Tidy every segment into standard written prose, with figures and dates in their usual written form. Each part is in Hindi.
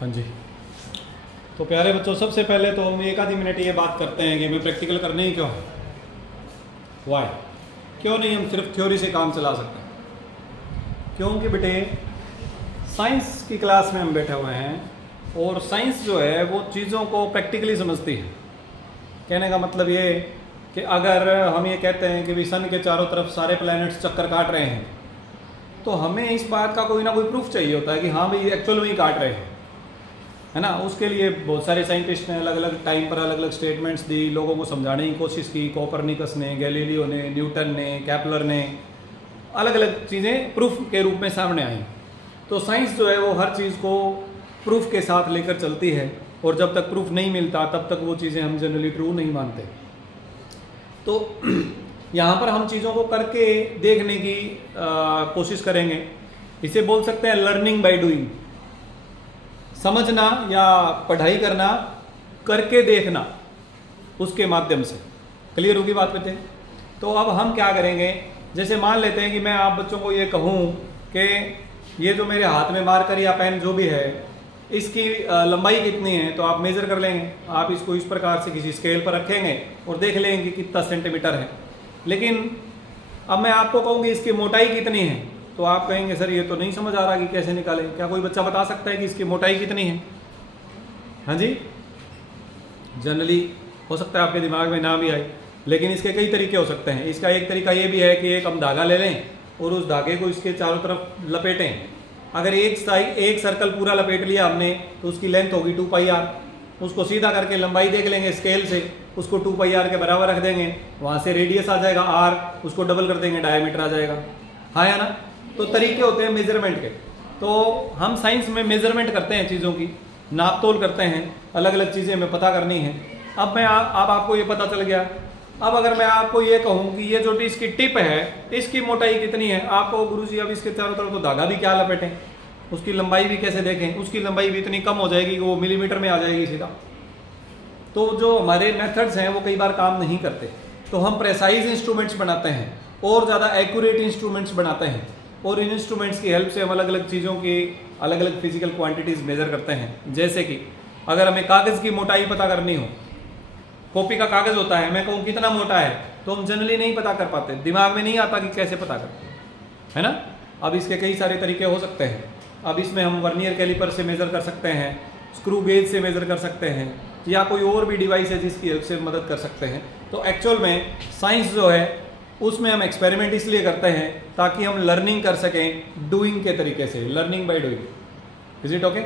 हाँ जी। तो प्यारे बच्चों, सबसे पहले तो हम एक आधी मिनट ये बात करते हैं कि हमें प्रैक्टिकल करने ही क्यों है, वाई, क्यों नहीं हम सिर्फ थ्योरी से काम चला सकते हैं। क्योंकि बेटे साइंस की क्लास में हम बैठे हुए हैं और साइंस जो है वो चीज़ों को प्रैक्टिकली समझती है। कहने का मतलब ये कि अगर हम ये कहते हैं कि भी सन के चारों तरफ सारे प्लैनेट्स चक्कर काट रहे हैं तो हमें इस बात का कोई ना कोई प्रूफ चाहिए होता है कि हाँ भाई एक्चुअल में ही काट रहे हैं, है ना। उसके लिए बहुत सारे साइंटिस्ट ने अलग अलग टाइम पर अलग अलग स्टेटमेंट्स दी, लोगों को समझाने की कोशिश की। कोपरनिकस ने, गैलीलियो ने, न्यूटन ने, कैपलर ने, अलग अलग चीज़ें प्रूफ के रूप में सामने आई। तो साइंस जो है वो हर चीज़ को प्रूफ के साथ लेकर चलती है और जब तक प्रूफ नहीं मिलता तब तक वो चीज़ें हम जनरली ट्रू नहीं मानते। तो यहाँ पर हम चीज़ों को करके देखने की कोशिश करेंगे। इसे बोल सकते हैं लर्निंग बाय डूइंग। समझना या पढ़ाई करना, करके देखना, उसके माध्यम से। क्लियर होगी बात बेटे? तो अब हम क्या करेंगे, जैसे मान लेते हैं कि मैं आप बच्चों को ये कहूँ कि ये जो मेरे हाथ में मार्कर या पेन जो भी है इसकी लंबाई कितनी है, तो आप मेजर कर लेंगे। आप इसको इस प्रकार से किसी स्केल पर रखेंगे और देख लेंगे कि कितना सेंटीमीटर है। लेकिन अब मैं आपको कहूँगी इसकी मोटाई कितनी है, तो आप कहेंगे सर ये तो नहीं समझ आ रहा कि कैसे निकालें। क्या कोई बच्चा बता सकता है कि इसकी मोटाई कितनी है? हाँ जी, जनरली हो सकता है आपके दिमाग में ना भी आए, लेकिन इसके कई तरीके हो सकते हैं। इसका एक तरीका ये भी है कि एक हम धागा ले लें और उस धागे को इसके चारों तरफ लपेटें। अगर एक सर्कल पूरा लपेट लिया हमने तो उसकी लेंथ होगी 2πr। उसको सीधा करके लंबाई देख लेंगे स्केल से, उसको 2πr के बराबर रख देंगे, वहाँ से रेडियस आ जाएगा r, उसको डबल कर देंगे, डायमीटर आ जाएगा। हाँ या ना? तो तरीके होते हैं मेजरमेंट के। तो हम साइंस में मेजरमेंट करते हैं, चीज़ों की नाप तोल करते हैं, अलग अलग चीज़ें हमें पता करनी है। अब आपको ये पता चल गया। अब अगर मैं आपको ये कहूँ कि ये जो इसकी टिप है इसकी मोटाई कितनी है, आपको गुरुजी अब इसके चारों तरफ तो धागा भी क्या लपेटें, उसकी लंबाई भी कैसे देखें, उसकी लंबाई भी इतनी कम हो जाएगी कि वो मिलीमीटर में आ जाएगी सीधा। तो जो हमारे मेथड्स हैं वो कई बार काम नहीं करते, तो हम प्रेसाइज इंस्ट्रूमेंट्स बनाते हैं और ज़्यादा एक्यूरेट इंस्ट्रूमेंट्स बनाते हैं और इन इंस्ट्रूमेंट्स की हेल्प से हम अलग अलग चीज़ों की अलग अलग फिजिकल क्वांटिटीज़ मेजर करते हैं। जैसे कि अगर हमें कागज़ की मोटाई पता करनी हो, कॉपी का कागज़ होता है, मैं कहूँ कितना मोटा है, तो हम जनरली नहीं पता कर पाते, दिमाग में नहीं आता कि कैसे पता करते, है ना। अब इसके कई सारे तरीके हो सकते हैं। अब इसमें हम वर्नियर कैलिपर से मेज़र कर सकते हैं, स्क्रू गेज से मेज़र कर सकते हैं, या कोई और भी डिवाइस है जिसकी हेल्प से मदद कर सकते हैं। तो एक्चुअल में साइंस जो है उसमें हम एक्सपेरिमेंट इसलिए करते हैं ताकि हम लर्निंग कर सकें डूइंग के तरीके से, learning by doing. Is it okay?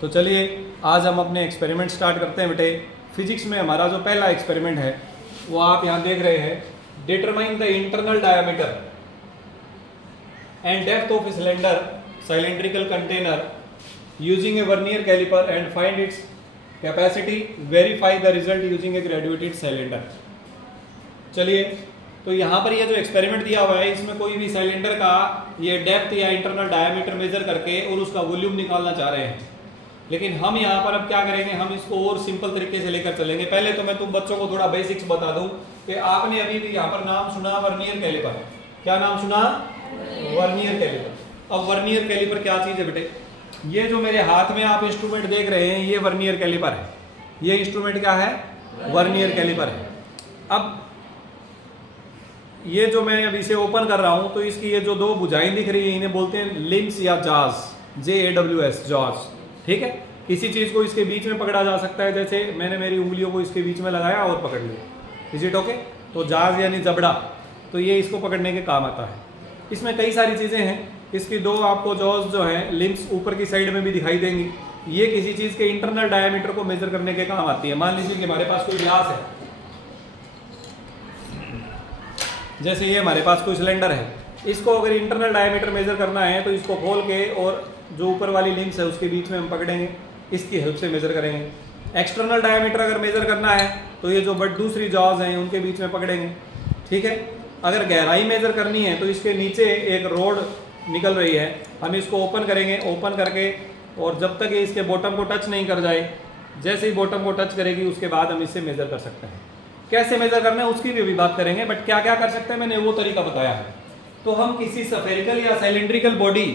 तो चलिए आज हम अपने एक्सपेरिमेंट स्टार्ट करते हैं बेटे। फिजिक्स में हमारा जो पहला एक्सपेरिमेंट है वो आप यहाँ देख रहे हैं। Determine the internal diameter and depth of cylinder cylindrical container using a vernier caliper and find its capacity. Verify the result using a graduated cylinder. चलिए, तो यहाँ पर ये जो एक्सपेरिमेंट दिया हुआ है इसमें कोई भी सिलेंडर का ये डेप्थ या इंटरनल डायमीटर मेजर करके और उसका वॉल्यूम निकालना चाह रहे हैं। लेकिन हम यहाँ पर अब क्या करेंगे, हम इसको और सिंपल तरीके से लेकर चलेंगे। पहले तो मैं तुम बच्चों को थोड़ा बेसिक्स बता दूं कि आपने अभी भी यहाँ पर नाम सुना वर्नियर कैलिपर। क्या नाम सुना? Vernier caliper. अब वर्नियर कैलिपर क्या चीज़ है बेटे? ये जो मेरे हाथ में आप इंस्ट्रूमेंट देख रहे हैं ये वर्नियर कैलिपर है। ये इंस्ट्रूमेंट क्या है? वर्नियर कैलिपर है। अब ये जो मैं अभी इसे ओपन कर रहा हूं तो इसकी ये जो दो भुजाएं दिख रही है इन्हें बोलते हैं लिम्स या जाज, JAWS, जॉज। ठीक है, किसी चीज़ को इसके बीच में पकड़ा जा सकता है, जैसे मैंने मेरी उंगलियों को इसके बीच में लगाया और पकड़ लिया। Is it okay? तो जाज यानी जबड़ा, तो ये इसको पकड़ने के काम आता है। इसमें कई सारी चीज़ें हैं। इसकी दो आपको जॉज जो है लिम्स ऊपर की साइड में भी दिखाई देंगी। ये किसी चीज़ के इंटरनल डायमीटर को मेजर करने के काम आती है। मान लीजिए कि हमारे पास कोई ग्लास है, जैसे ये हमारे पास कोई सिलेंडर है, इसको अगर इंटरनल डायमीटर मेजर करना है तो इसको खोल के और जो ऊपर वाली लिम्स है उसके बीच में हम पकड़ेंगे, इसकी हेल्प से मेजर करेंगे। एक्सटर्नल डायमीटर अगर मेजर करना है तो ये जो दूसरी जॉज हैं उनके बीच में पकड़ेंगे। ठीक है, अगर गहराई मेजर करनी है तो इसके नीचे एक रोड निकल रही है, हम इसको ओपन करेंगे, ओपन करके और जब तक ये इसके बॉटम को टच नहीं कर जाए, जैसे ही बॉटम को टच करेगी उसके बाद हम इससे मेजर कर सकते हैं। कैसे मेजर करना है उसकी भी अभी बात करेंगे, बट क्या क्या कर सकते हैं मैंने वो तरीका बताया है। तो हम किसी स्फेरिकल या सिलिंड्रिकल बॉडी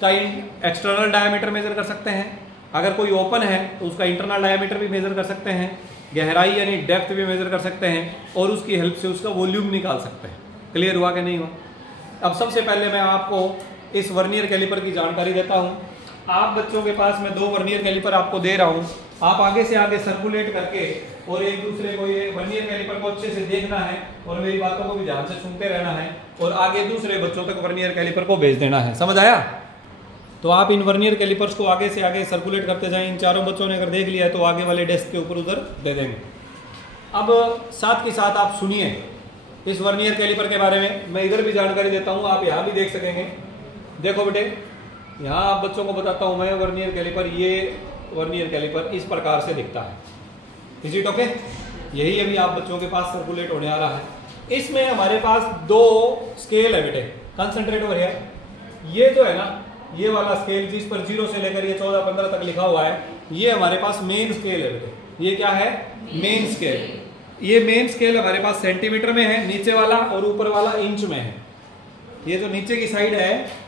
का एक्सटर्नल डायमीटर मेजर कर सकते हैं, अगर कोई ओपन है तो उसका इंटरनल डायमीटर भी मेजर कर सकते हैं, गहराई यानी डेप्थ भी मेजर कर सकते हैं, और उसकी हेल्प से उसका वॉल्यूम निकाल सकते हैं। क्लियर हुआ कि नहीं हुआ? अब सबसे पहले मैं आपको इस वर्नियर कैलिपर की जानकारी देता हूँ। आप बच्चों के पास मैं 2 वर्नियर कैलिपर आपको दे रहा हूँ, आप आगे से आगे सर्कुलेट करके और एक दूसरे को ये वर्नियर कैलिपर को अच्छे से देखना है और मेरी बातों को भी ध्यान से सुनते रहना है और आगे दूसरे बच्चों तक वर्नियर कैलिपर को भेज देना है। समझ आया? तो आप इन वर्नियर कैलिपर्स को आगे से आगे सर्कुलेट करते जाएं। इन चारों बच्चों ने अगर देख लिया है तो आगे वाले डेस्क के ऊपर उधर दे देंगे। अब साथ के साथ आप सुनिए इस वर्नियर कैलिपर के बारे में। मैं इधर भी जानकारी देता हूँ, आप यहाँ भी देख सकेंगे। देखो बेटे, यहाँ आप बच्चों को बताता हूँ मैं वर्नियर कैलिपर, ये वर्नियर कैलिपर इस प्रकार से दिखता है। Is it okay? यही अभी आप बच्चों के पास सर्कुलेट होने आ रहा है। इसमें हमारे पास 2 स्केल है बेटे, कंसंट्रेट ओवर हियर। ये जो है ना, ये वाला स्केल जिस पर 0 से लेकर ये 14-15 तक लिखा हुआ है, ये हमारे पास मेन स्केल है बेटे। ये क्या है? Main scale. ये मेन स्केल हमारे पास सेंटीमीटर में है, नीचे वाला, और ऊपर वाला इंच में है। ये जो नीचे की साइड है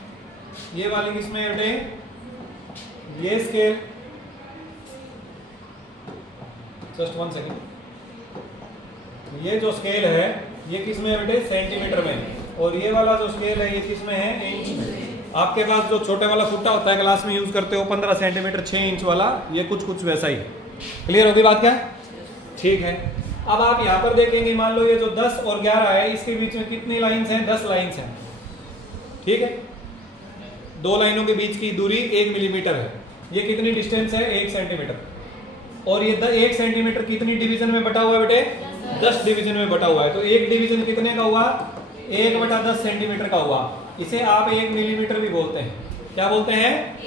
ये वाली किसमें है बेटे? ये स्केल, जस्ट 1 सेकेंड, ये जो स्केल है ये किसमें है बेटे? सेंटीमीटर में। और ये वाला जो स्केल है ये किसमें है? इंच में। आपके पास जो छोटे वाला फुट्टा होता है क्लास में यूज करते हो 15 सेंटीमीटर 6 इंच वाला, ये कुछ वैसा ही है। क्लियर होगी बात क्या? ठीक है। अब आप यहाँ पर देखेंगे, मान लो ये जो 10 और 11 है, इसके बीच में कितनी लाइंस हैं? 10 लाइंस हैं। ठीक है, 2 लाइनों के बीच की दूरी 1 मिलीमीटर है। ये कितनी डिस्टेंस है? 1 सेंटीमीटर। और ये 1 सेंटीमीटर कितनी डिवीजन में बटा हुआ है बेटे? 10 डिवीजन में बटा हुआ है। तो 1 डिवीजन कितने का हुआ? 1/10 सेंटीमीटर का हुआ। इसे आप 1 मिलीमीटर भी बोलते हैं। क्या बोलते हैं?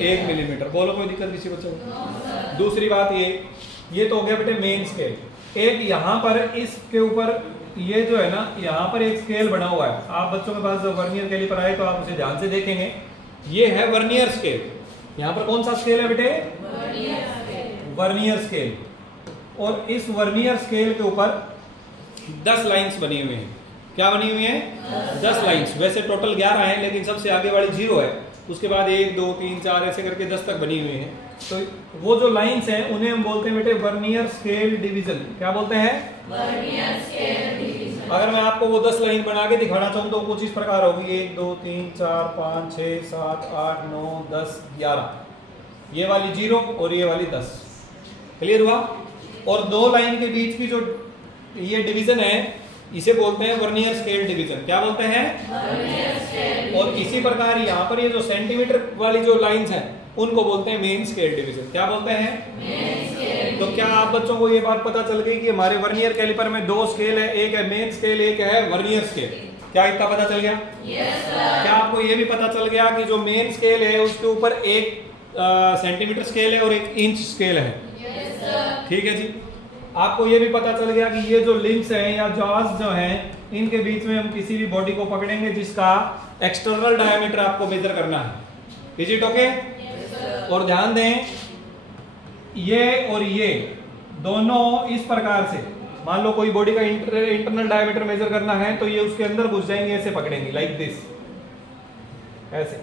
1 मिलीमीटर। बोलो, कोई दिक्कत किसी बच्चे को? दूसरी बात ये तो हो गया बेटे मेन स्केल। एक यहाँ पर इसके ऊपर ये जो है ना, यहाँ पर एक स्केल बना हुआ है। आप बच्चों के पास जो वर्नियर कैलिपर आए तो आप उसे ध्यान से देखेंगे। ये है वर्नियर स्केल। यहाँ पर कौन सा स्केल है बेटे? Vernier scale. और इस वर्नियर स्केल के ऊपर 10 लाइंस बनी हुई हैं। क्या बनी हुई है? 10 लाइंस। वैसे टोटल 11 है, लेकिन सबसे आगे वाली 0 है, उसके बाद 1 2 3 4 ऐसे करके 10 तक बनी हुई है। तो वो जो लाइंस हैं उन्हें हम बोलते हैं बेटे वर्नियर स्केल डिवीजन। क्या बोलते हैं? Vernier scale division. अगर मैं आपको वो 10 लाइन बना के दिखाना चाहूँ तो कुछ इस प्रकार होगी, 1 2 3 4 5 6 7 8 9 10 11। ये वाली 0 और ये वाली 10। क्लियर हुआ? और 2 लाइन के बीच की जो ये डिवीजन है इसे बोलते हैं वर्नियर स्केल डिवीजन। क्या बोलते हैं? Vernier scale. और इसी प्रकार यहाँ पर ये जो सेंटीमीटर वाली जो लाइंस हैं उनको बोलते हैं मेन स्केल डिवीजन। क्या बोलते हैं? Main scale. तो क्या आप बच्चों को ये बात पता चल गई कि हमारे वर्नियर कैलिपर में 2 स्केल है, एक है मेन स्केल, एक है वर्नियर स्केल? क्या इतना पता चल गया? Yes sir. क्या आपको ये भी पता चल गया कि जो मेन स्केल है उसके ऊपर एक सेंटीमीटर स्केल है और एक इंच स्केल है? Yes sir. ठीक है जी। आपको ये भी पता चल गया कि ये जो लिंक्स हैं या जॉज जो हैं, इनके बीच में हम किसी भी बॉडी को पकड़ेंगे जिसका एक्सटर्नल डायमीटर आपको मेजर करना है। Is it okay? और ध्यान दें, ये और ये दोनों इस प्रकार से, मान लो कोई बॉडी का इंटरनल डायमीटर मेजर करना है तो ये उसके अंदर घुस जाएंगे, ऐसे पकड़ेंगे लाइक दिस, ऐसे।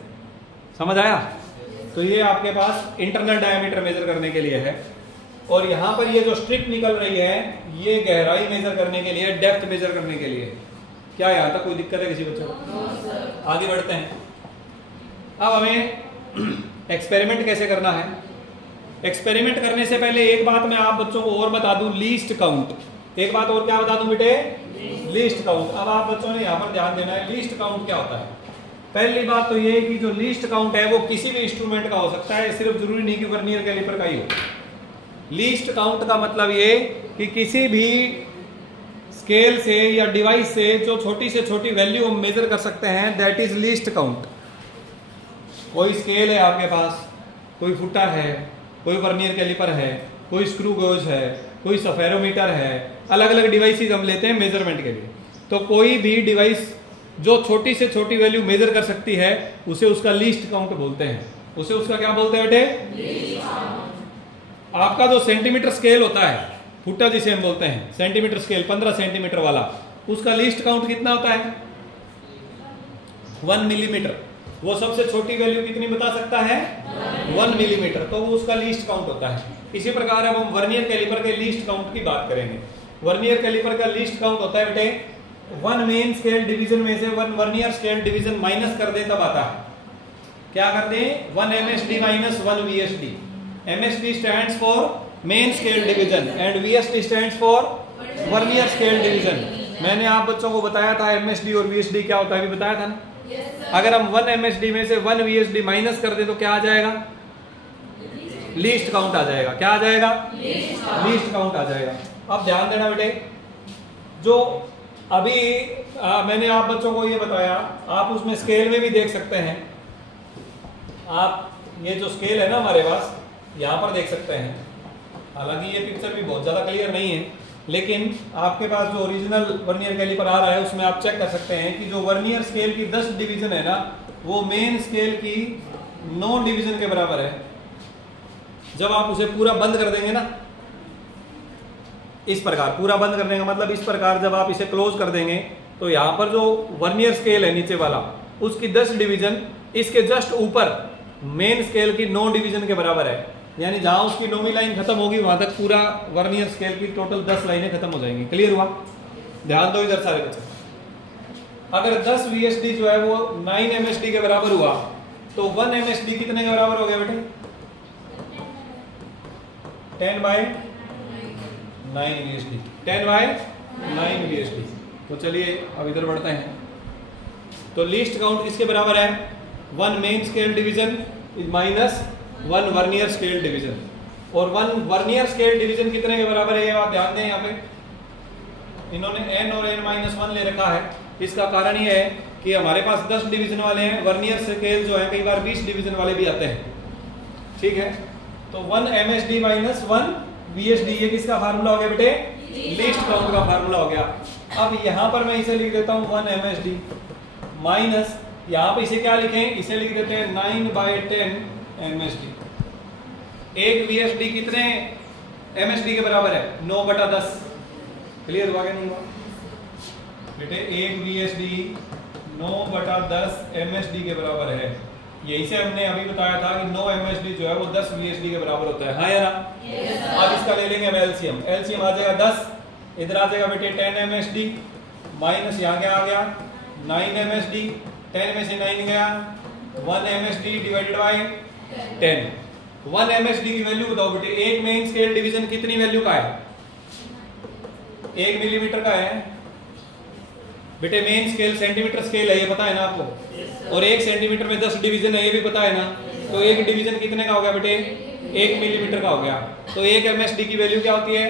समझ आया? तो ये आपके पास इंटरनल डायमीटर मेजर करने के लिए है। और यहाँ पर ये जो स्ट्रिप निकल रही है ये गहराई मेजर करने के लिए, डेप्थ मेजर करने के लिए। क्या यहाँ तक कोई दिक्कत है किसी बच्चे को? आगे बढ़ते हैं। अब हमें एक्सपेरिमेंट कैसे करना है? एक्सपेरिमेंट करने से पहले एक बात मैं आप बच्चों को और बता दूं, लीस्ट काउंट। एक बात और क्या बता दूं बेटे? Least count. अब आप बच्चों ने यहाँ पर ध्यान देना है, लीस्ट काउंट क्या होता है। पहली बात तो ये कि जो लीस्ट काउंट है वो किसी भी इंस्ट्रूमेंट का हो सकता है, सिर्फ जरूरी नहीं कि वर्नियर कैलिपर का ही हो। लीस्ट काउंट का मतलब ये कि किसी भी स्केल से या डिवाइस से जो छोटी से छोटी वैल्यू हम मेजर कर सकते हैं, दैट इज लीस्ट काउंट। कोई स्केल है आपके पास, कोई फुट्टा है, कोई वर्नियर कैलिपर है, कोई स्क्रू गेज है, कोई सफेरोमीटर है, अलग अलग डिवाइसेस हम लेते हैं मेजरमेंट के लिए। तो कोई भी डिवाइस जो छोटी से छोटी वैल्यू मेजर कर सकती है उसे उसका लीस्ट काउंट बोलते हैं। उसे उसका क्या बोलते हैं बेटे? आपका जो सेंटीमीटर स्केल होता है, फुट्टा जिसे हम बोलते हैं, सेंटीमीटर स्केल 15 सेंटीमीटर वाला, उसका लीस्ट काउंट कितना होता है? 1 मिलीमीटर। वो सबसे छोटी वैल्यू कितनी बता सकता है? 1 मिलीमीटर, तो वो उसका लीस्ट काउंट होता है। इसी प्रकार अब हम वर्नियर कैलिपर के लीस्ट काउंट की बात करेंगे। वर्नियर कैलिपर का लीस्ट काउंट होता है बेटे 1 मेन स्केल डिवीजन में से 1 वर्नियर स्केल डिवीजन माइनस कर दे तब आता है। क्या कर दे? 1 MSD minus 1 VSD। MSD stands for main scale division and VSD stands for vernier scale division. मैंने आप बच्चों को बताया था MSD और VSD क्या होता है, अभी बताया था ना। अगर हम 1 MSD में से 1 VSD माइनस कर दे तो क्या आ जाएगा? लीस्ट काउंट आ जाएगा। क्या आ जाएगा? लीस्ट काउंट आ जाएगा। अब ध्यान देना बेटे, जो अभी मैंने आप बच्चों को ये बताया, आप उसमें स्केल में भी देख सकते हैं। आप ये जो स्केल है ना हमारे पास, यहाँ पर देख सकते हैं। हालांकि ये पिक्चर भी बहुत ज्यादा क्लियर नहीं है, लेकिन आपके पास जो ओरिजिनल वर्नियर कैलिपर आ रहा है उसमें आप चेक कर सकते हैं कि जो वर्नियर स्केल की 10 डिवीजन है ना, वो मेन स्केल की 9 डिवीजन के बराबर है। जब आप उसे पूरा बंद कर देंगे ना, इस प्रकार पूरा बंद करने का मतलब इस प्रकार, जब आप इसे क्लोज कर देंगे तो यहाँ पर जो वर्नियर स्केल है नीचे वाला, उसकी 10 डिवीजन इसके जस्ट ऊपर मेन स्केल की 9 डिवीजन के बराबर है। यानी जहां उसकी 9वीं लाइन खत्म होगी वहां तक पूरा वर्नियर स्केल की टोटल 10 लाइनें खत्म हो जाएंगी। क्लियर हुआ? ध्यान दो इधर सारे बच्चे। अगर 10 VSD जो है वो 9 MSD के बराबर हुआ तो 1 MSD कितने के बराबर हो गया बेटे? 10/9 VSD। 10/9 VSD। तो चलिए अब इधर बढ़ते हैं। तो लीस्ट काउंट किसके बराबर है? 1 main scale division minus 1 vernier scale division. और 1 वर्नियर स्केल डिवीजन कितने के बराबर है, ये आप ध्यान दें। यहाँ पे इन्होंने n और n-1 ले रखा है। इसका कारण ये है कि हमारे पास 10 डिवीजन वाले हैं, वर्नियर स्केल जो है कई बार 20 डिवीजन वाले भी आते हैं। ठीक है, तो 1 MSD माइनस 1 VSD, ये किसका फार्मूला हो गया बेटे? लीस्ट काउंट का फार्मूला हो गया। अब यहाँ पर मैं इसे लिख देता हूँ 1 MSD माइनस, यहाँ पे इसे क्या लिखें? इसे लिख देते हैं 9/10 MSD। 1 VSD कितने MSD के बराबर है? 9/10। क्लियर हुआ क्या नहीं हुआ बेटे? 1 VSD 9/10 MSD के बराबर है। यही से हमने अभी बताया था कि 9 MSD जो है वो 10 VSD के बराबर होता है। हाँ या ना? अब इसका ले लेंगे एलसीएम। एलसीएम आ जाएगा 10, इधर आ जाएगा बेटे 10 MSD माइनस यहाँ क्या आ गया? 9 MSD। 10 में से 9 गया, 1 MSD डिवाइडेड बाय 10। 1 MSD की वैल्यू बताओ बेटे। एक मेन स्केल डिवीजन कितनी वैल्यू का है? 1 मिलीमीटर का है बेटे। मेन स्केल सेंटीमीटर स्केल है, ये पता है ना आपको। और 1 सेंटीमीटर में 10 डिवीजन है, ये भी पता है ना। तो एक डिवीजन कितने का हो गया बेटे? 1 मिलीमीटर का हो गया। तो 1 MSD की वैल्यू क्या होती है?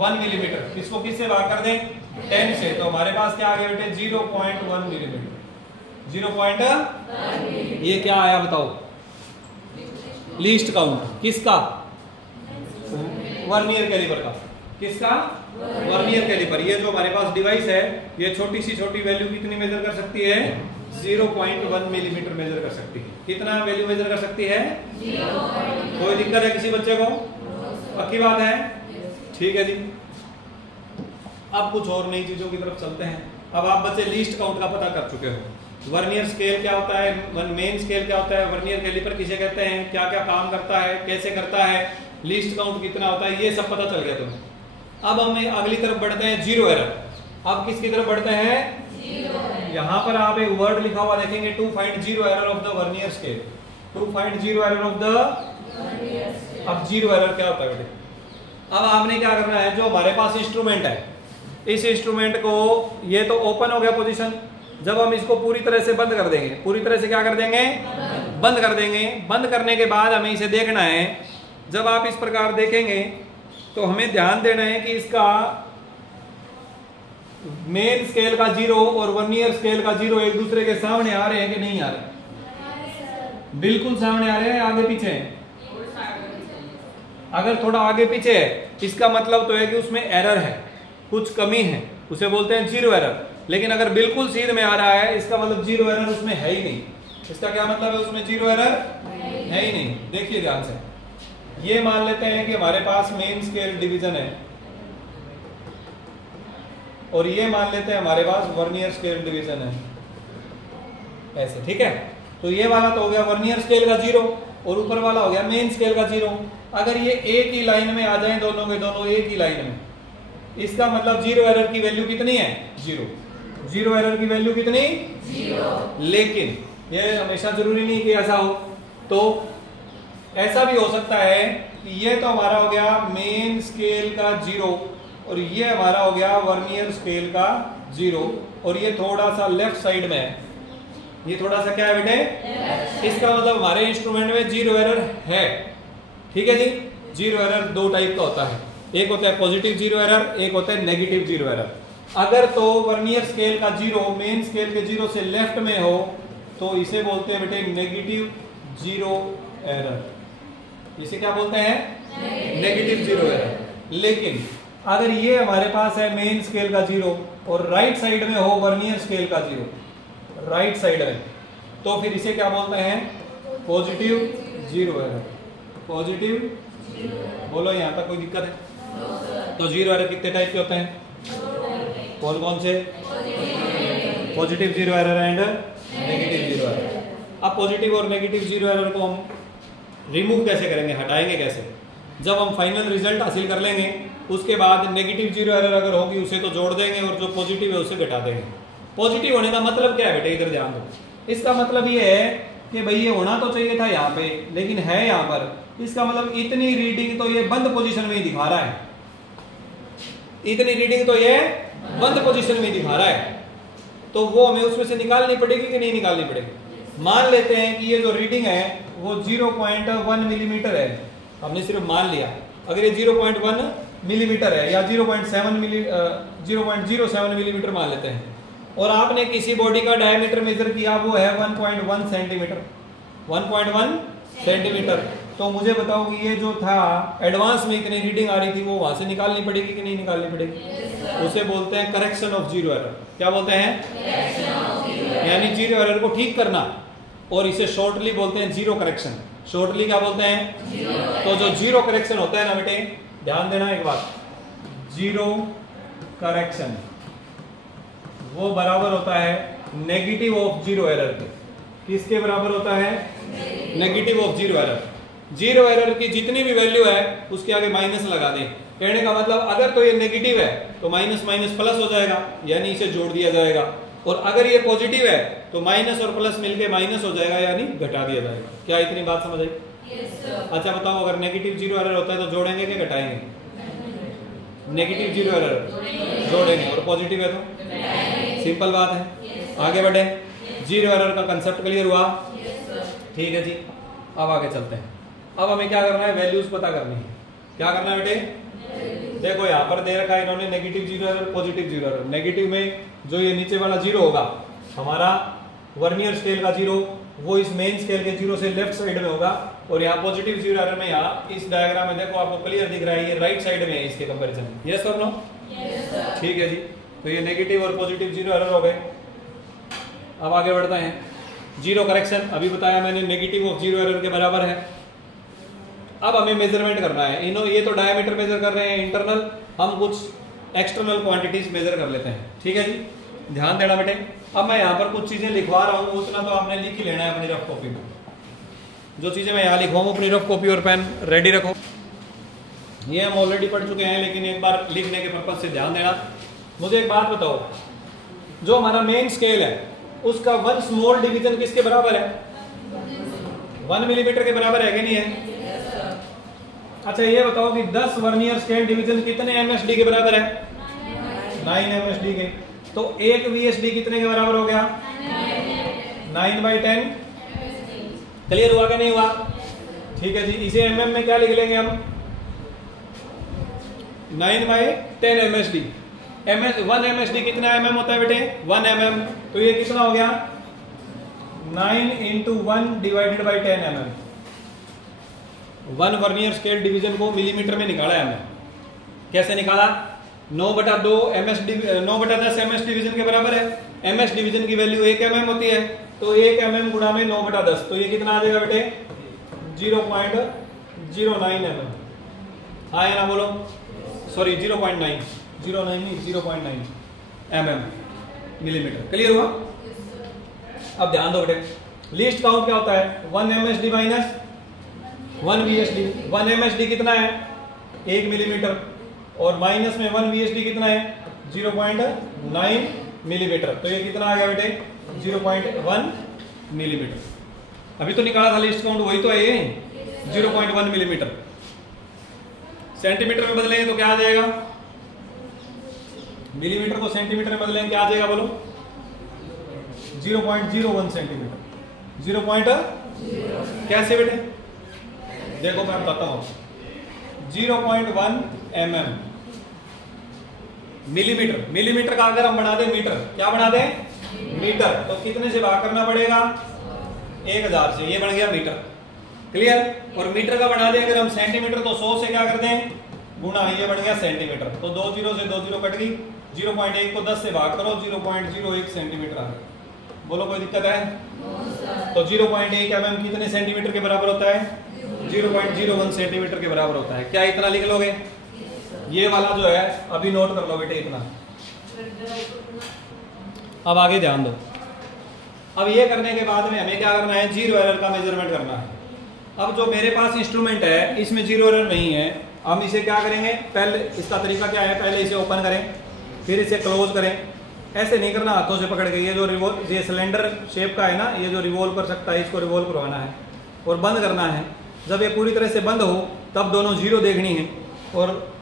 1 मिलीमीटर। इसको किससे भाग कर दें? 10 से। तो हमारे पास क्या आ गया बेटे? 0.1 मिलीमीटर। 0.1 ये क्या आया बताओ? लीस्ट काउंट किसका? वर्नियर कैलिपर का। किसका? Vernier caliper. ये जो हमारे पास डिवाइस है, ये छोटी सी छोटी वैल्यू कितनी मेजर कर सकती है? 0.1 मिलीमीटर मेजर कर सकती है। कितना वैल्यू मेजर कर सकती है? 0.1। कोई दिक्कत है किसी बच्चे को? पक्की बात है? ठीक है जी। अब कुछ और नई चीजों की तरफ चलते हैं। अब आप बच्चे लीस्ट काउंट का पता कर चुके हो। वर्नियर स्केल क्या होता है, मेन स्केल क्या होता है, वर्नियर कैलिपर किसे कहते हैं, क्या क्या काम करता है, कैसे करता है, लीस्ट काउंट कितना होता है, ये सब पता चल गया तुम्हें। अब हम अगली तरफ बढ़ते हैं, जीरो एरर। अब किसकी तरफ बढ़ते हैं? यहाँ पर आप एक वर्ड लिखा हुआ देखेंगे, to find zero error of the vernier scale. To find zero error of the. अब जीरो एरर क्या होता है बेटे? अब आपने क्या करना है, जो हमारे पास इंस्ट्रूमेंट है, इस इंस्ट्रूमेंट को, ये तो ओपन हो गया पोजीशन, जब हम इसको पूरी तरह से बंद कर देंगे, पूरी तरह से क्या कर देंगे? बंद कर देंगे। बंद करने के बाद हमें इसे देखना है। जब आप इस प्रकार देखेंगे तो हमें ध्यान देना है कि इसका मेन स्केल का 0 और वर्नियर स्केल का 0 एक दूसरे के सामने आ रहे हैं कि नहीं आ रहे? बिल्कुल सामने आ रहे हैं, आगे पीछे हैं। अगर थोड़ा आगे पीछे है, इसका मतलब तो है कि उसमें एरर है, कुछ कमी है, उसे बोलते हैं जीरो एरर। लेकिन अगर बिल्कुल सीध में आ रहा है, इसका मतलब जीरो एरर उसमें है ही नहीं। इसका क्या मतलब है? उसमें जीरो एरर है ही नहीं। देखिए ध्यान से, ये मान लेते हैं कि हमारे पास मेन स्केल डिवीजन है, और ये मान लेते हैं हमारे पास वर्नियर स्केल डिवीजन है, ऐसे। ठीक है, तो ये वाला तो हो गया वर्नियर स्केल का 0 और ऊपर वाला हो गया मेन स्केल का 0। अगर ये एक ही लाइन में आ जाए दोनों के दोनों एक ही लाइन में, इसका मतलब जीरो एरर की वैल्यू कितनी है? 0। जीरो एरर की वैल्यू कितनी? 0। लेकिन ये हमेशा जरूरी नहीं कि ऐसा हो, तो ऐसा भी हो सकता है कि ये तो हमारा हो गया मेन स्केल का 0 और ये हमारा हो गया वर्नियर स्केल का 0 और ये थोड़ा सा लेफ्ट साइड में है। ये थोड़ा सा क्या है बेटे? इसका मतलब हमारे इंस्ट्रूमेंट में जीरो एरर है। ठीक है जी। जीरो एरर दो टाइप का होता है, एक होता है पॉजिटिव जीरो एरर, एक होता है नेगेटिव जीरो एरर। अगर तो वर्नियर स्केल का 0 मेन स्केल के 0 से लेफ्ट में हो तो इसे बोलते हैं बेटे नेगेटिव जीरो एरर। इसे क्या बोलते हैं? Negative zero error. लेकिन अगर ये हमारे पास है मेन स्केल का 0 और राइट साइड में हो वर्नियर स्केल का 0, राइट साइड में, तो फिर इसे क्या बोलते हैं? Positive zero error. पॉजिटिव, बोलो यहां तक कोई दिक्कत है? तो जीरो एरर कितने टाइप के होते हैं? कौन कौन से? Positive zero error and negative zero error. अब पॉजिटिव और नेगेटिव जीरो एरर को हम रिमूव कैसे करेंगे, हटाएंगे कैसे? जब हम फाइनल रिजल्ट हासिल कर लेंगे उसके बाद नेगेटिव जीरो एरर अगर होगी उसे तो जोड़ देंगे और जो पॉजिटिव है उसे घटा देंगे। पॉजिटिव होने का मतलब क्या है बेटे? इधर ध्यान दो। इसका मतलब ये है कि भाई ये होना तो चाहिए था यहाँ पे लेकिन है यहाँ पर, इसका मतलब इतनी रीडिंग तो ये बंद पोजीशन में ही दिखा रहा है, इतनी रीडिंग तो ये बंद पोजीशन में दिखा रहा है, तो वो हमें उसमें से निकालनी पड़ेगी कि नहीं निकालनी पड़ेगी? मान लेते हैं कि ये जो रीडिंग है वो 0.1 मिलीमीटर है, हमने सिर्फ मान लिया। अगर ये 0.1 मिलीमीटर है या 0.07 मिलीमीटर मान लेते हैं और आपने किसी बॉडी का डायमीटर मेजर किया वो है 1.1 सेंटीमीटर, 1.1 सेंटीमीटर, तो मुझे बताओ कि ये जो था एडवांस में इतनी रीडिंग आ रही थी वो वहां से निकालनी पड़ेगी कि नहीं निकालनी पड़ेगी? उसे बोलते हैं करेक्शन ऑफ जीरो एरर। क्या बोलते हैं? यानी जीरो एरर को ठीक करना, और इसे शॉर्टली बोलते हैं जीरो करेक्शन। शॉर्टली क्या बोलते हैं? तो जो जीरो करेक्शन होता है ना बेटे, ध्यान देना एक बात, जीरो करेक्शन वो बराबर होता है नेगेटिव ऑफ जीरो एरर के। किसके बराबर होता है? Negative of zero error. Zero error की जितनी भी वैल्यू है उसके आगे माइनस लगा दें। कहने का मतलब अगर तो ये नेगेटिव है तो माइनस माइनस प्लस हो जाएगा, यानी इसे जोड़ दिया जाएगा, और अगर ये पॉजिटिव है तो माइनस और प्लस मिलके माइनस हो जाएगा, यानी घटा दिया जाएगा। क्या इतनी बात समझ आई? अच्छा बताओ, अगर नेगेटिव जीरो एरर होता है तो जोड़ेंगे कि घटाएंगे? नेगेटिव जीरो एरर जोड़ेंगे, और पॉजिटिव है तो सिंपल बात है। आगे बढ़े, जीरो एरर का कंसेप्ट क्लियर हुआ? ठीक है जी। अब आगे चलते हैं। अब हमें क्या करना है? वैल्यूज पता करनी है। क्या करना है बेटे? देखो यहाँ पर दे रखा है इन्होंने negative zero error, positive zero error. Negative में जो ये नीचे वाला जीरो होगा हमारा वर्नियर स्केल का 0, वो इस मेन स्केल के 0 से लेफ्ट साइड में होगा, और यहाँ पॉजिटिव जीरो एरर में यहाँ इस डायग्राम में देखो आपको क्लियर दिख रहा है ये राइट साइड में है इसके कंपैरिजन में। यस और नो? ठीक है जी। तो ये नेगेटिव और पॉजिटिव जीरो एरर हो गए। अब आगे बढ़ते हैं। जीरो करेक्शन अभी बताया मैंने नेगेटिव ऑफ जीरो एरर के बराबर है। अब हमें मेजरमेंट करना है। ये तो डायमीटर मेजर कर रहे हैं इंटरनल, हम कुछ एक्सटर्नल क्वांटिटीज मेजर कर लेते हैं। ठीक है जी, ध्यान देना बेटे। अब मैं यहाँ पर कुछ चीजें लिखवा रहा हूँ, उतना तो आपने लिख ही लेना है अपनी रफ कॉपी में। जो चीजें मैं यहाँ लिखवाऊँ अपनी रफ कॉपी और पेन रेडी रखो। ये हम ऑलरेडी पढ़ चुके हैं, लेकिन एक बार लिखने के पर्पज से ध्यान देना। मुझे एक बात बताओ, जो हमारा मेन स्केल है उसका 1 स्मॉल डिवीजन किसके बराबर है? 1 मिलीमीटर के बराबर है कि नहीं है? अच्छा ये बताओ कि 10 वर्नियर स्केल डिवीजन कितने एमएसडी के बराबर है? 9 एमएसडी के। तो एक वीएसडी कितने के बराबर हो गया? 9/10। क्लियर हुआ कि नहीं हुआ? ठीक है जी। इसे एमएम में क्या लिख लेंगे हम? 9/10 एमएसडी। 1 एमएसडी कितना एमएम होता है बेटे? 1 एमएम। तो ये कितना हो गया? 9 × 1 / 10 एमएम। 1 वर्नियर स्केल डिवीजन को मिलीमीटर में निकाला है हमने। कैसे निकाला? 9/2 एमएस 9/10 एमएस डिवीजन के बराबर है। एमएस डिवीजन की वैल्यू 1 एमएम होती है, तो 1 एमएम गुणा में 9/10, तो ये कितना आ जाएगा बेटे? 0.09 एमएम। हाँ या ना बोलो? Sorry 0.9 MM millimetre. क्लियर हुआ? अब ध्यान दो बेटे, लीस्ट काउंट क्या होता है 1 MSD माइनस 1 VSD। 1 MSD कितना है 1 मिलीमीटर और माइनस में 1 VSD कितना है 0.9 मिलीमीटर। तो ये कितना आ गया बेटे 0.1 मिलीमीटर। अभी तो निकाला था लिस्ट काउंट, वही तो है ये 0.1 मिलीमीटर। सेंटीमीटर में बदलेंगे तो क्या आ जाएगा, मिलीमीटर को सेंटीमीटर में बदलेंगे क्या आ जाएगा बोलो 0.01 सेंटीमीटर। 0. कैसे बेटे देखो मैं बताता हूं 0.1 mm मिलीमीटर। मिलीमीटर का अगर हम बना दें मीटर, क्या बना दें मीटर, तो कितने से भाग करना पड़ेगा 1000 से, ये बन गया मीटर। क्लियर। और मीटर का बना दें अगर हम सेंटीमीटर तो 100 से क्या कर दें गुना, ये बन गया सेंटीमीटर। तो 2 0 से 2 0 कट गई, 0.1 को 10 से भाग करो 0.01 सेंटीमीटर आ गया। बोलो कोई दिक्कत है तो 0.1 mm कितने सेंटीमीटर के बराबर होता है 0.01 सेंटीमीटर के बराबर होता है। क्या इतना लिख लोगे, ये वाला जो है अभी नोट कर लो बेटे इतना। अब आगे ध्यान दो, अब ये करने के बाद में हमें क्या करना है जीरो एरर का मेजरमेंट करना है। अब जो मेरे पास इंस्ट्रूमेंट है इसमें जीरो एरर नहीं है, हम इसे क्या करेंगे पहले, इसका तरीका क्या है पहले इसे ओपन करें फिर इसे क्लोज करें। ऐसे नहीं करना हाथों से पकड़ के, ये जो ये सिलेंडर शेप का है ना, ये जो रिवॉल्व कर सकता है इसको रिवॉल्व करवाना है और बंद करना है। जब ये पूरी तरह से बंद हो तब दोनों जीरो देखनी है, और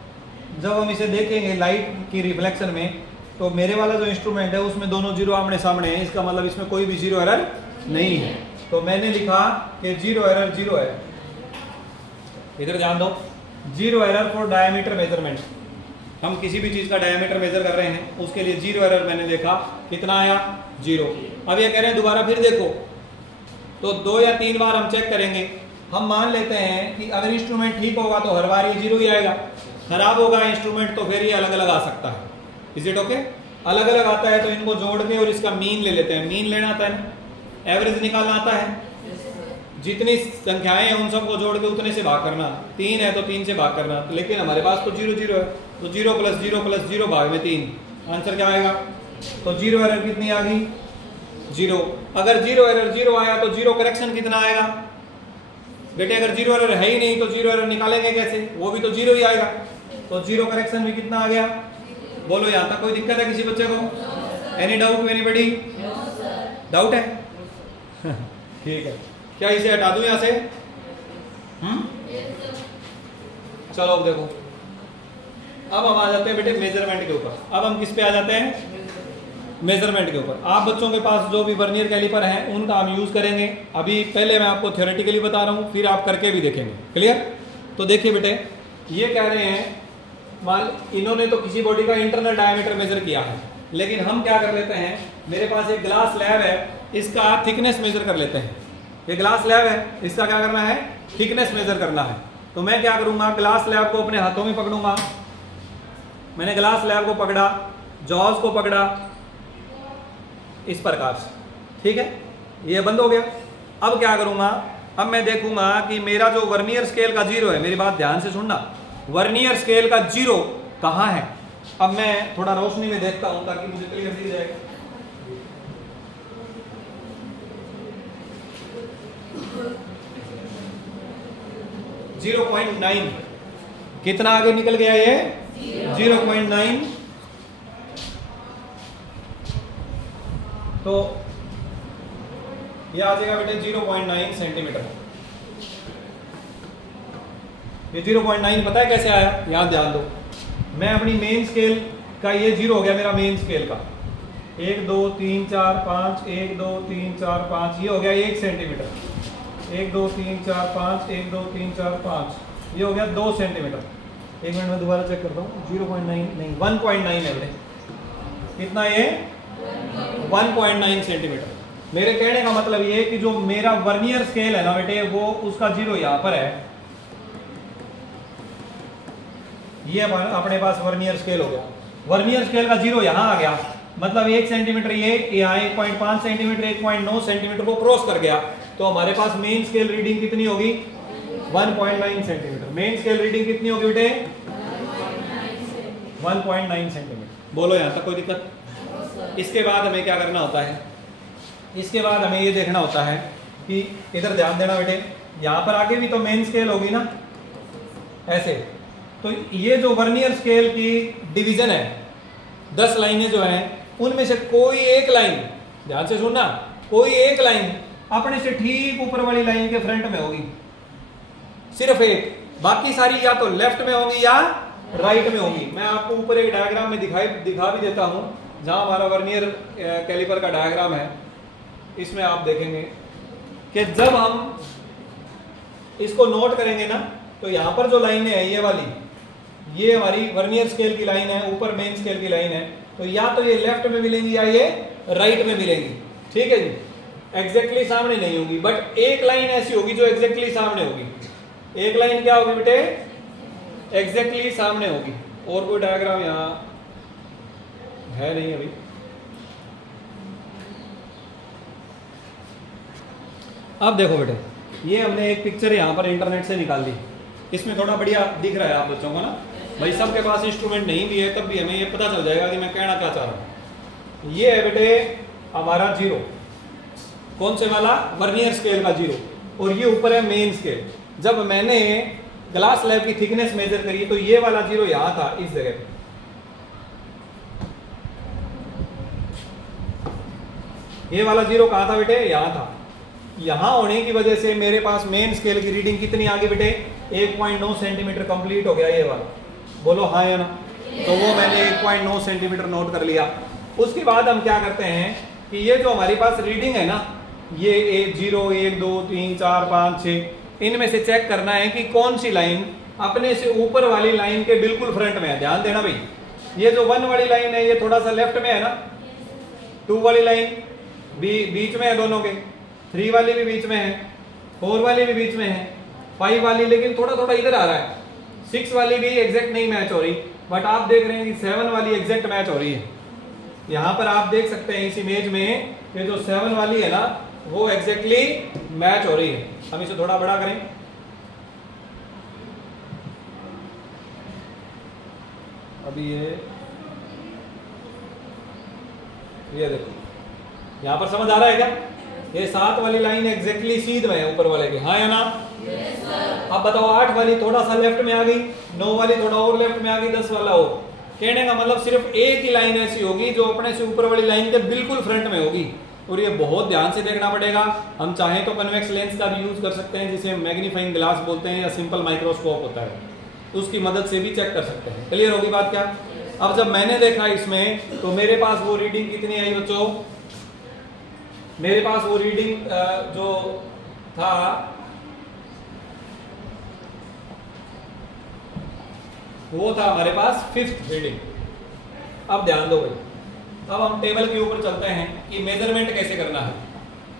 जब हम इसे देखेंगे लाइट की रिफ्लेक्शन में तो मेरे वाला जो इंस्ट्रूमेंट है उसमें दोनों जीरो आमने सामने है, इसका मतलब इसमें कोई भी जीरो एरर नहीं है। तो मैंने लिखा कि जीरो एरर जीरो है। इधर ध्यान दो, zero error for diameter measurement. हम किसी भी चीज का डायमीटर मेजर कर रहे हैं उसके लिए जीरो एरर मैंने देखा कितना आया 0। अब ये कह रहे हैं दोबारा फिर देखो, तो 2 या 3 बार हम चेक करेंगे। हम मान लेते हैं कि अगर इंस्ट्रूमेंट ठीक होगा तो हर बार ये जीरो ही आएगा, खराब होगा इंस्ट्रूमेंट तो फिर ये अलग अलग आ सकता है। Is it okay? अलग अलग आता है तो इनको जोड़ के और इसका मीन ले लेते हैं। मीन लेना आता है ना, एवरेज निकालना आता है, जितनी संख्याएं हैं उन सबको जोड़ के उतने से भाग करना। 3 है तो 3 से भाग करना, लेकिन हमारे पास तो 0 0 है तो 0 + 0 + 0 भाग में 3, आंसर क्या आएगा। तो जीरो एरर कितनी आ गई 0। अगर जीरो एरर 0 आया तो जीरो करेक्शन कितना आएगा बेटे, अगर जीरो एरर है ही नहीं तो जीरो एरर निकालेंगे कैसे, वो भी तो 0 ही आएगा। तो जीरो करेक्शन भी कितना आ गया बोलो। यहां तक कोई दिक्कत है किसी बच्चे को? Any doubt anybody? डाउट है? ठीक है, क्या इसे हटा दूं यहां से? चलो अब देखो, अब हम आ जाते हैं बेटे मेजरमेंट के ऊपर। अब हम किस पे आ जाते हैं मेजरमेंट के ऊपर। आप बच्चों के पास जो भी वर्नियर कैलिपर है उनका हम यूज करेंगे। अभी पहले मैं आपको थ्योरेटिकली बता रहा हूं, फिर आप करके भी देखेंगे। क्लियर? तो देखिए बेटे, ये कह रहे हैं मान इन्होंने तो किसी बॉडी का इंटरनल डायमीटर मेजर किया है, लेकिन हम क्या कर लेते हैं, मेरे पास एक ग्लास स्लैब है, इसका थिकनेस मेजर कर लेते हैं। ये ग्लास स्लैब है, इसका क्या करना है थिकनेस मेजर करना है। तो मैं क्या करूंगा, ग्लास स्लैब को अपने हाथों में पकड़ूंगा। मैंने ग्लास स्लैब को पकड़ा, जॉज को पकड़ा इस प्रकार से, ठीक है, ये बंद हो गया। अब क्या करूंगा, अब मैं देखूंगा कि मेरा जो वर्नियर स्केल का 0 है, मेरी बात ध्यान से सुनना, वर्नियर स्केल का 0 कहां है। अब मैं थोड़ा रोशनी में देखता हूं ताकि मुझे क्लियर दिख जाए। जीरो 0.9 कितना आगे निकल गया ये 0.9। तो ये आ जाएगा बेटे 0.9 सेंटीमीटर। ये 0.9 पता है कैसे आया, याद ध्यान दो। मैं अपनी मेन स्केल का ये 0 हो गया मेरा मेन स्केल का, 1 2 3 4 5 1 2 3 4 5 ये हो गया 1 सेंटीमीटर। 1 2 3 4 5 1 2 3 4 5 ये हो गया 2 सेंटीमीटर। 1 मिनट में दोबारा चेक करता हूँ, 0.9 नहीं 1.9 है बेटे। कितना ये 1.9 सेंटीमीटर। मेरे कहने का मतलब ये कि जो मेरा वर्नियर स्केल है ना बेटे, वो उसका 0 यहां पर है। ये अपने पास वर्नियर स्केल हो गया, वर्नियर स्केल का 0 यहां आ गया, मतलब 1 सेंटीमीटर ये यहाँ 1.5 सेंटीमीटर 1.9 सेंटीमीटर को क्रॉस कर गया। तो हमारे पास मेन स्केल रीडिंग कितनी होगी 1.9 सेंटीमीटर। मेन स्केल रीडिंग कितनी होगी बेटे 1.9 सेंटीमीटर। बोलो यहां तक कोई दिक्कत? इसके बाद हमें क्या करना होता है, इसके बाद हमें ये देखना होता है कि इधर ध्यान देना बेटे, यहाँ पर आगे भी तो मेन स्केल होगी ना ऐसे, तो ये जो वर्नियर स्केल की डिवीजन है 10 लाइनें जो हैं उनमें से कोई एक लाइन, ध्यान से सुनना, कोई एक लाइन अपने से ठीक ऊपर वाली लाइन के फ्रंट में होगी, सिर्फ एक, बाकी सारी या तो लेफ्ट में होंगी या राइट में होगी। मैं आपको ऊपर एक डायग्राम में दिखा भी देता हूं, जहां हमारा वर्नियर कैलिपर का डायग्राम है। इसमें आप देखेंगे कि जब हम इसको नोट करेंगे ना, तो यहां पर जो लाइन है ये वाली, ये हमारी वर्नियर स्केल की लाइन है, ऊपर मेन स्केल की लाइन है, तो या तो ये लेफ्ट में मिलेंगी या ये राइट में मिलेंगी, ठीक है जी। एग्जैक्टली सामने नहीं होगी, बट एक लाइन ऐसी होगी जो एग्जैक्टली सामने होगी। एक लाइन क्या होगी बेटे, एग्जैक्टली सामने होगी। और कोई डायग्राम यहां है नहीं अभी, अब देखो बेटे, ये हमने एक पिक्चर यहां पर इंटरनेट से निकाल ली, इसमें थोड़ा बढ़िया दिख रहा है आप बच्चों को ना, भाई सबके पास इंस्ट्रूमेंट नहीं भी है तब भी हमें ये पता चल जाएगा कि मैं कहना क्या चाह रहा हूं। ये है बेटे हमारा जीरो, कौन से वाला, वर्नियर स्केल का जीरो, और ये ऊपर है मेन स्केल। जब मैंने ग्लास स्लैब की थिकनेस मेजर करी तो ये वाला जीरो यहां था, इस जगह पे, ये वाला जीरो कहां था बेटे, यहां था। यहां होने की वजह से मेरे पास मेन स्केल की रीडिंग कितनी आ गई बेटे, 1.9 सेंटीमीटर कंप्लीट हो गया ये वाला, बोलो हाँ या ना। तो वो मैंने 1.9 सेंटीमीटर नोट कर लिया। उसके बाद हम क्या करते हैं कि ये जो हमारे पास रीडिंग है ना, ये 0 1 2 3 4 5 6, इनमें से चेक करना है कि कौन सी लाइन अपने से ऊपर वाली लाइन के बिल्कुल फ्रंट में है। ध्यान देना भाई, ये जो 1 वाली लाइन है ये थोड़ा सा लेफ्ट में है ना, 2 वाली लाइन बीच में है दोनों के, 3 वाली भी बीच में है, 4 वाली भी बीच में है, 5 वाली लेकिन थोड़ा थोड़ा इधर आ रहा है, 6 वाली भी एग्जैक्ट नहीं मैच हो रही, बट आप देख रहे हैं कि 7 वाली एग्जैक्ट मैच हो रही है। यहां पर आप देख सकते हैं इस इमेज में कि जो 7 वाली है ना वो एग्जैक्टली मैच हो रही है। हम इसे थोड़ा बड़ा करें, अभी ये देखो, यहां पर समझ आ रहा है क्या, ये 7 वाली लाइन एग्जैक्टली सीध में है ऊपर वाले के, हाँ या ना। अब बताओ 8 वाली थोड़ा सा लेफ्ट में आ गई, 9 वाली थोड़ा और लेफ्ट में आ गई, 10 वाला और, कहने का मतलब सिर्फ एक ही लाइन ऐसी होगी जो अपने से ऊपर वाली लाइन के बिल्कुल फ्रंट में होगी। और ये बहुत ध्यान से देखना पड़ेगा। हम चाहें तो कन्वेक्स लेंस का भी यूज कर सकते हैं, जिसे मैग्नीफाइंग ग्लास बोलते हैं, या सिंपल माइक्रोस्कोप होता है, तो उसकी मदद से भी चेक कर सकते हैं। क्लियर होगी बात क्या। अब जब मैंने देखा इसमें तो मेरे पास वो रीडिंग कितनी आई बच्चों, मेरे पास वो रीडिंग जो था वो था हमारे पास 5th रीडिंग। अब ध्यान दो भाई, अब हम टेबल के ऊपर चलते हैं कि मेजरमेंट कैसे करना है।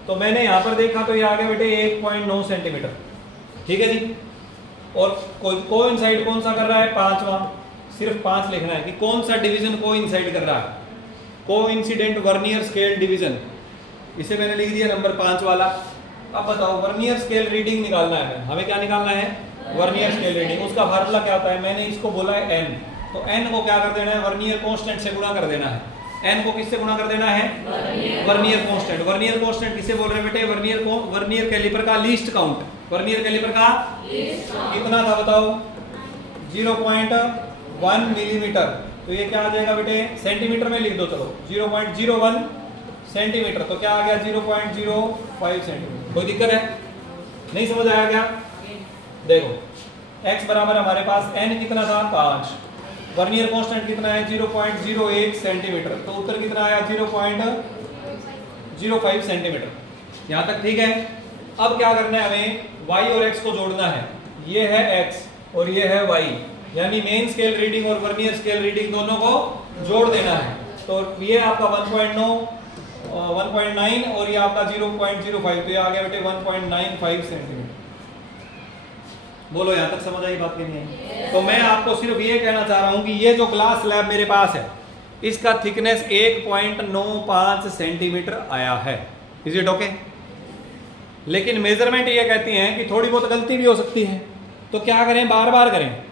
तो मैंने यहां पर देखा तो ये आ गया बेटे 1.9 सेंटीमीटर, ठीक है जी। और कोइंसाइड कौन सा कर रहा है, 5वां, सिर्फ 5 लिखना है कि कौन सा डिवीजन कोइंसाइड कर रहा है, कोइंसिडेंट वर्नियर स्केल डिवीजन, इसे मैंने लिख दिया नंबर 5 वाला। अब बताओ वर्नियर स्केल रीडिंग निकालना है, हमें क्या निकालना है, वर्नियर स्केल रीडिंग। उसका फार्मूला क्या होता है, मैंने इसको बोला है n, तो n को क्या कर देना है, वर्नियर कांस्टेंट से गुणा कर देना है। n को किससे गुणा कर देना है, वर्नियर कांस्टेंट। वर्नियर कांस्टेंट किसे बोल रहे हैं बेटे, वर्नियर कैलिपर का लीस्ट काउंट, वर्नियर कैलिपर का कितना था बताओ, 0.1 मिलीमीटर। तो ये क्या आ जाएगा बेटे, सेंटीमीटर में लिख दो, चलो 0.01 सेंटीमीटर, तो क्या आ गया 0.05 सेंटीमीटर। कोई दिक्कत है, नहीं समझ आया क्या। देखो x बराबर हमारे पास n कितना था 5, वर्नियर कांस्टेंट कितना है 0.01 सेंटीमीटर, तो उत्तर कितना आया 0.05 सेंटीमीटर। यहां तक ठीक है। अब क्या करना है, हमें y और x को जोड़ना है, ये है x और ये है y, यानी मेन स्केल रीडिंग और वर्नियर स्केल रीडिंग दोनों को जोड़ देना है। तो ये आपका 1.9 और ये आपका 0.05, तो ये आ गया बेटे 1.95 सेंटीमीटर। बोलो यहां तक समझ आई बात की नहीं है। तो मैं आपको सिर्फ ये कहना चाह रहा हूं कि ये जो ग्लास स्लैब मेरे पास है इसका थिकनेस 1.95 सेंटीमीटर आया है, इज इट ओके। लेकिन मेजरमेंट ये कहती हैं कि थोड़ी बहुत गलती भी हो सकती है, तो क्या करें, बार बार करें,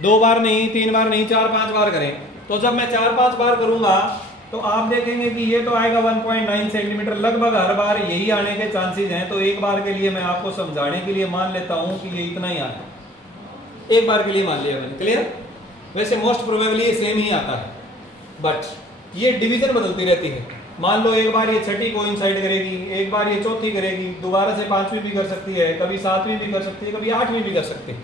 2 बार नहीं, 3 बार नहीं, 4-5 बार करें। तो जब मैं 4-5 बार करूंगा तो आप देखेंगे कि ये तो आएगा 1.9 सेंटीमीटर, लगभग हर बार यही आने के चांसेस हैं। तो एक बार के लिए मैं आपको समझाने के लिए मान लेता हूं कि ये इतना ही आया, एक बार के लिए मान लिया मैंने, क्लियर। वैसे मोस्ट प्रोबेबली ये सेम ही आता है, बट ये डिवीजन बदलती रहती है। मान लो एक बार ये छठी कोइंसाइड करेगी, एक बार ये चौथी करेगी, दोबारा से पांचवी भी कर सकती है, कभी सातवीं भी कर सकती है, कभी आठवीं भी कर सकती है।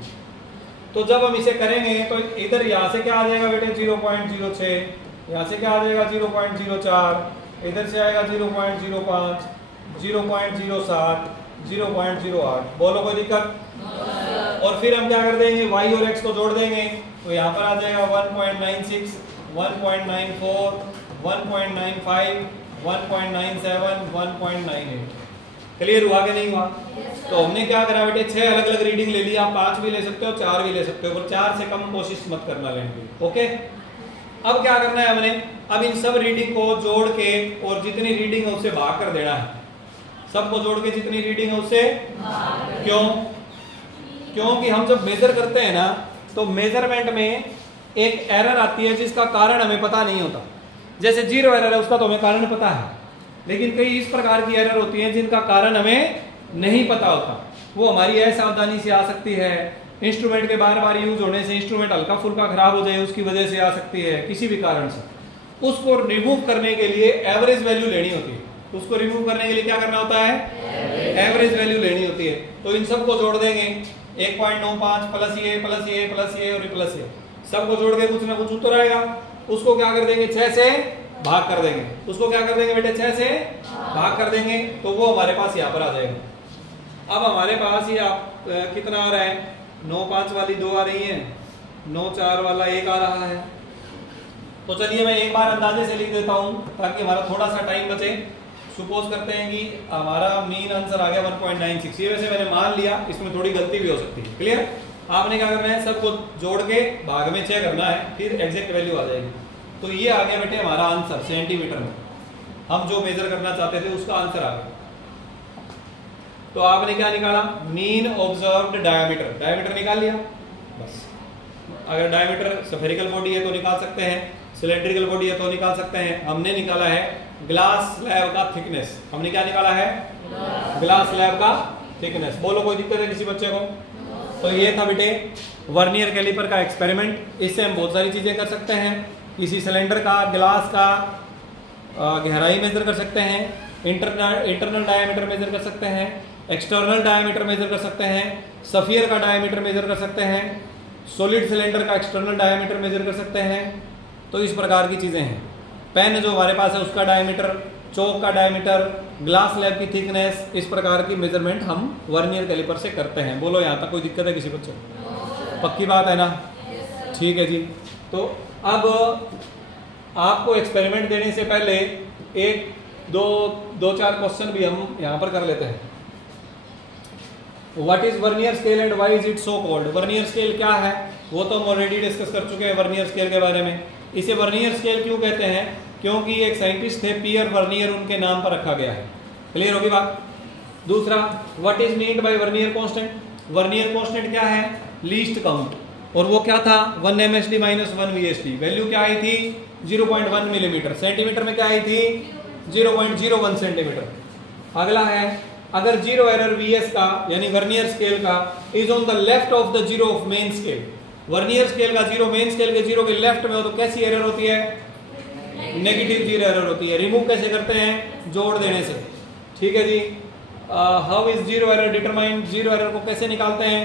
तो जब हम इसे करेंगे तो इधर यहाँ से क्या आ जाएगा बेटे 0.06, यहाँ से क्या आ जाएगा 0.04, इधर से आएगा 0.05, 0.07, 0.08। बोलो कोई दिक्कत। और फिर हम क्या कर देंगे, y और x को जोड़ देंगे, तो यहाँ पर आ जाएगा 1.96, 1.94, 1.95, 1.97, 1.98। क्लियर हुआ कि नहीं हुआ? तो हमने क्या करा बेटे, 6 अलग अलग रीडिंग ले लिया। आप 5 भी ले सकते हो, 4 भी ले सकते हो, पर 4 से कम कोशिश मत करना लेने की। ओके, अब क्या करना है हमने, अब इन सब रीडिंग को जोड़ के और जितनी रीडिंग है उससे भाग कर देना है। सबको जोड़ के जितनी रीडिंग है उससे क्यों? क्योंकि हम जब मेजर करते हैं ना, तो मेजरमेंट में एक एरर आती है जिसका कारण हमें पता नहीं होता। जैसे 0 एरर है, उसका तो हमें कारण पता है, लेकिन कई इस प्रकार की एरर होती है जिनका कारण हमें नहीं पता होता। वो हमारी असावधानी से आ सकती है, इंस्ट्रूमेंट के बार बार यूज होने से इंस्ट्रूमेंट हल्का फुल्का खराब हो जाए उसकी वजह से आ सकती है, किसी भी कारण से। उसको रिमूव करने के लिए एवरेज वैल्यू लेनी होती है। उसको रिमूव करने के लिए क्या करना होता है, एवरेज वैल्यू लेनी होती है। तो इन सबको जोड़ देंगे, 1.95 प्लस ये प्लस ये प्लस ये और प्लस ये, सबको जोड़ के कुछ ना कुछ उत्तर आएगा। उसको क्या कर देंगे, 6 से भाग कर देंगे। उसको क्या कर देंगे बेटे, 6 से भाग कर देंगे, तो वो हमारे पास यहाँ पर आ जाएगा। अब हमारे पास ये कितना आ रहा है, 9.5 वाली 2 आ रही है, 9.4 वाला 1 आ रहा है। तो चलिए मैं एक बार अंदाजे से लिख देता हूं ताकि हमारा थोड़ा सा टाइम बचे। सुपोज करते हैं कि हमारा मीन आंसर आ गया 1.96। ये वैसे मैंने मान लिया, इसमें थोड़ी गलती भी हो सकती है। क्लियर? आपने क्या करना है, सबको जोड़ के भाग में 6 करना है, फिर एग्जैक्ट वैल्यू आ जाएगी। तो ये आ गया बेटे हमारा आंसर सेंटीमीटर में। हम जो मेजर करना चाहते थे उसका आंसर आ गया। तो आपने क्या निकाला, मीन ऑब्जर्व्ड डायमीटर, डायमीटर निकाल लिया बस। अगर डायमीटर स्फेरिकल बॉडी है तो निकाल सकते हैं, सिलेंड्रिकल बॉडी है तो निकाल सकते हैं। हमने निकाला है ग्लास स्लैब का थिकनेस। हमने क्या निकाला है, ग्लास स्लैब का थिकनेस। बोलो कोई दिक्कत है किसी बच्चे को? तो ये था बेटे वर्नियर कैलिपर का एक्सपेरिमेंट। इससे हम बहुत सारी चीजें कर सकते हैं। किसी सिलेंडर का, ग्लास का गहराई मेजर कर सकते हैं, इंटरनल डायमीटर मेजर कर सकते हैं, एक्सटर्नल डायमीटर मेजर कर सकते हैं, सफियर का डायमीटर मेजर कर सकते हैं, सॉलिड सिलेंडर का एक्सटर्नल डायमीटर मेजर कर सकते हैं। तो इस प्रकार की चीजें हैं। पेन जो हमारे पास है उसका डायमीटर, चौक का डायमीटर, ग्लास स्लैब की थिकनेस, इस प्रकार की मेजरमेंट हम वर्नियर कैलिपर से करते हैं। बोलो यहाँ तक कोई दिक्कत है किसी बच्चे को? पक्की बात है ना? ठीक है जी। तो अब आपको एक्सपेरिमेंट देने से पहले एक दो चार क्वेश्चन भी हम यहाँ पर कर लेते हैं। What is vernier scale and why is it so called? Vernier scale क्या है वो तो हम ऑलरेडी डिस्कस कर चुके हैं वर्नियर स्केल के बारे में। इसे वर्नियर स्केल क्यों कहते हैं? क्योंकि एक साइंटिस्ट थे पियर वर्नियर, उनके नाम पर रखा गया है। क्लियर होगी बात? दूसरा, what is meant by vernier constant? Vernier constant क्या है? Least count. और वो क्या था? 1 MSD माइनस 1 VSD। वैल्यू क्या आई थी? 0.1 मिलीमीटर। सेंटीमीटर में क्या आई थी? 0.01 सेंटीमीटर। अगला है, अगर जीरो एरर VS का यानी वर्नियर स्केल का is on the left of the zero of main scale, vernier scale का जीरो मेन स्केल के जीरो के लेफ्ट में हो तो कैसी एरर होती है? नेगेटिव जीरो एरर होती है। रिमूव कैसे करते हैं? जोड़ देने से। ठीक है जी। How is zero error determined? Zero error को कैसे निकालते हैं?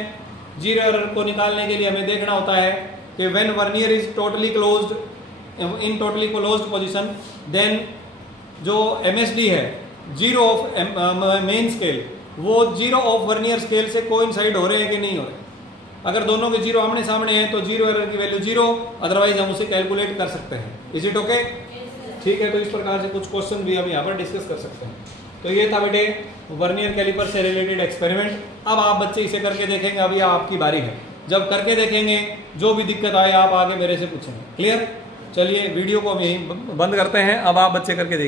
जीरो एरर को निकालने के लिए हमें देखना होता है कि when vernier is totally closed, in totally closed position, then जो MSD है जीरो ऑफ मेन स्केल, वो जीरो ऑफ वर्नियर स्केल से कोइंसाइड हो रहे हैं कि नहीं हो रहे। अगर दोनों के जीरो आमने सामने हैं तो जीरो एरर की वैल्यू जीरो, अदरवाइज हम उसे कैलकुलेट कर सकते हैं। Is it okay? ठीक है। तो इस प्रकार से कुछ क्वेश्चन भी हम यहाँ पर डिस्कस कर सकते हैं। तो ये था बेटे वर्नियर कैलिपर से रिलेटेड एक्सपेरिमेंट। अब आप बच्चे इसे करके देखेंगे, अभी आपकी बारी है। जब करके देखेंगे जो भी दिक्कत आए आप आगे मेरे से पूछेंगे। क्लियर? चलिए वीडियो को हम यहीं बंद करते हैं। अब आप बच्चे करके देखिए।